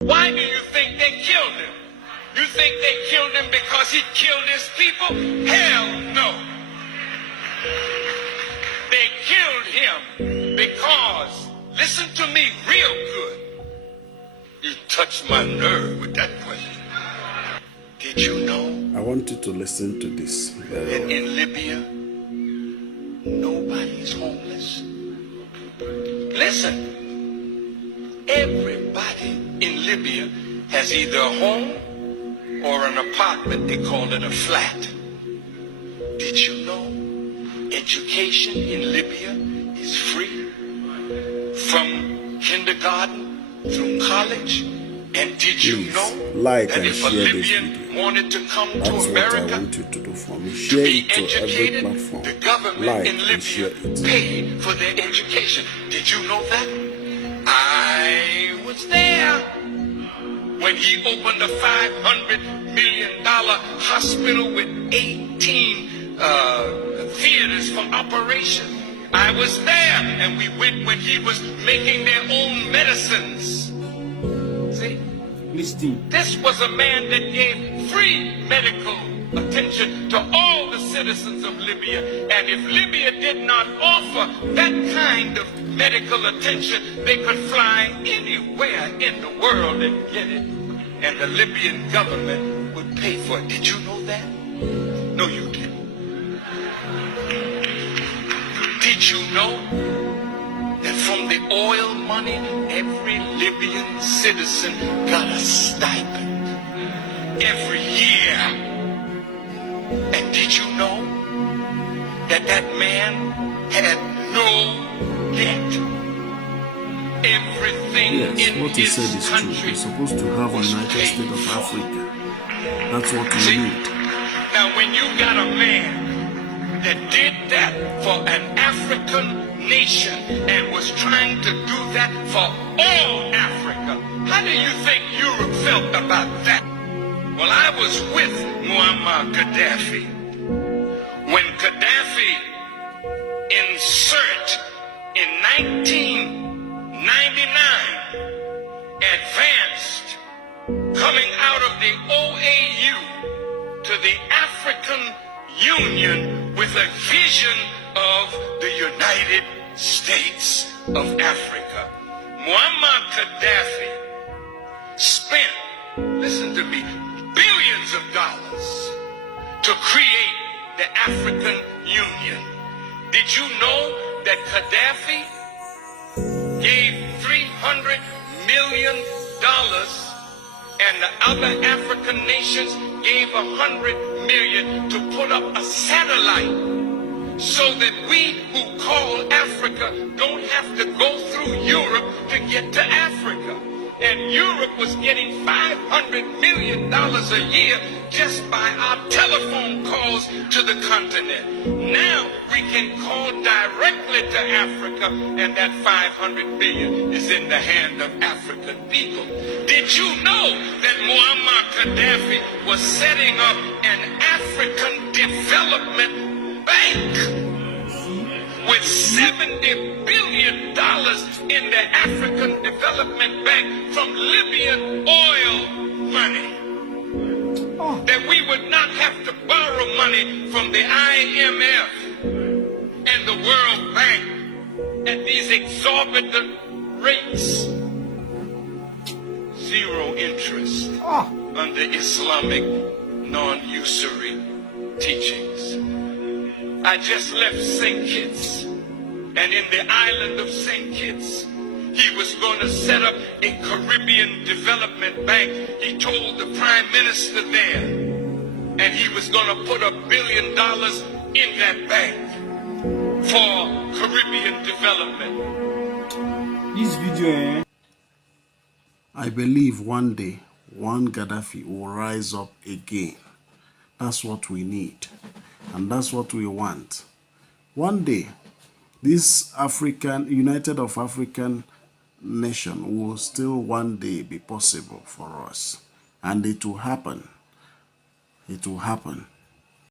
Why do you think they killed him? You think they killed him because he killed his people? Hell no. They killed him because, listen to me real good. You touched my nerve with that question. Did you know? I want you to listen to this. That in Libya, nobody's homeless. Listen. Everybody in Libya has either a home or an apartment. They call it a flat. Did you know education in Libya is free? From kindergarten through college? And did you know like that and if a share Libyan this video? wanted to come That's to what America, I want you to do for me. to Share be it to every educated, platform. the government Like in and share Libya it. paid for their education. Did you know that? I was there when he opened a $500 million hospital with 18 theaters for operation. I was there, and we went when he was making their own medicines. See? This was a man that gave free medical attention to all the citizens of Libya. And if Libya did not offer that kind of medical attention, they could fly anywhere in the world and get it. And the Libyan government would pay for it. Did you know that? No, you didn't. Did you know that from the oil money, every Libyan citizen got a stipend every year? And did you know that that man had no debt? Everything in what he his said is country true. We're supposed to have a United States of Africa. That's what we need. Now, when you got a man that did that for an African nation and was trying to do that for all Africa, how do you think Europe felt about that? Well, I was with Muammar Gaddafi when Gaddafi insert in 1999 advanced coming out of the OAU to the African Union with a vision of the United States of Africa. Muammar Gaddafi spent, listen to me, billions of dollars to create the African Union. Did you know that Gaddafi gave $300 million and the other African nations gave $100 million to put up a satellite so that we who call Africa don't have to go through Europe to get to Africa? And Europe was getting $500 million a year just by our telephone calls to the continent. Now we can call directly to Africa, and that $500 million is in the hand of African people. Did you know that Muammar Gaddafi was setting up an African development bank with $70 billion in the African Development Bank from Libyan oil money? That we would not have to borrow money from the IMF and the World Bank at these exorbitant rates. Zero interest under Islamic non-usury teachings. I just left St. Kitts, and in the island of St. Kitts, he was going to set up a Caribbean development bank. He told the prime minister there, and he was going to put $1 billion in that bank for Caribbean development. This video, I believe one day, one Gaddafi will rise up again. That's what we need. And that's what we want. One day, this United of African nation will still one day be possible for us. And it will happen. It will happen.